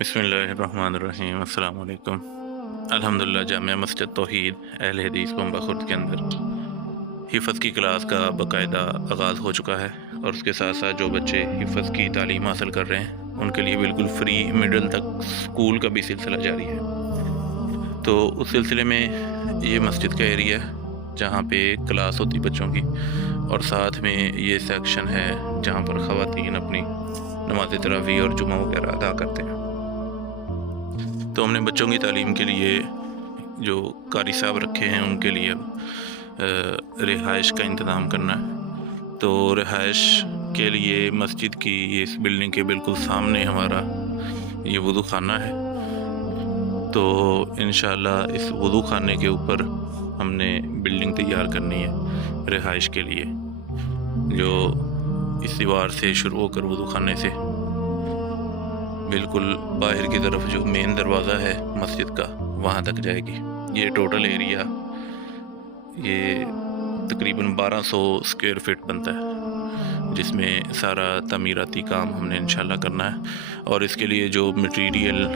بسم اللہ الرحمن الرحیم۔ السلام علیکم۔ الحمدللہ جامعہ مسجد توحید اہل حدیث بمبا خرد کے اندر حفظ کی کلاس کا باقاعدہ آغاز ہو چکا ہے، اور اس کے ساتھ ساتھ جو بچے حفظ کی تعلیم حاصل کر رہے ہیں ان کے لیے بالکل فری مڈل تک اسکول کا بھی سلسلہ جاری ہے۔ تو اس سلسلے میں یہ مسجد کا ایریا ہے جہاں پہ کلاس ہوتی بچوں کی، اور ساتھ میں یہ سیکشن ہے جہاں پر خواتین اپنی نماز تراویح اور جمعہ وغیرہ ادا کرتے ہیں۔ تو ہم نے بچوں کی تعلیم کے لیے جو قاری صاحب رکھے ہیں ان کے لیے رہائش کا انتظام کرنا ہے۔ تو رہائش کے لیے مسجد کی اس بلڈنگ کے بالکل سامنے ہمارا یہ وضو خانہ ہے۔ تو انشاءاللہ اس وضو خانے کے اوپر ہم نے بلڈنگ تیار کرنی ہے رہائش کے لیے، جو اس دیوار سے شروع ہو کر وضو خانے سے بالکل باہر کی طرف جو مین دروازہ ہے مسجد کا وہاں تک جائے گی۔ یہ ٹوٹل ایریا یہ تقریباً 1200 اسکوائر فٹ بنتا ہے، جس میں سارا تعمیراتی کام ہم نے انشاءاللہ کرنا ہے، اور اس کے لیے جو مٹیریل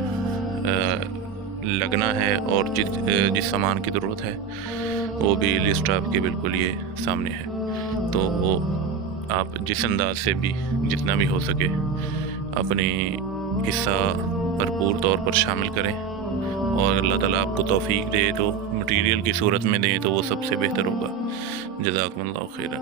لگنا ہے اور جس سامان کی ضرورت ہے وہ بھی لسٹ آپ کے بالکل یہ سامنے ہے۔ تو وہ آپ جس انداز سے بھی جتنا بھی ہو سکے اپنی حصہ بھرپور طور پر شامل کریں، اور اللہ تعالیٰ آپ کو توفیق دے تو مٹیریل کی صورت میں دیں تو وہ سب سے بہتر ہوگا۔ جزاکم اللہ خیرا۔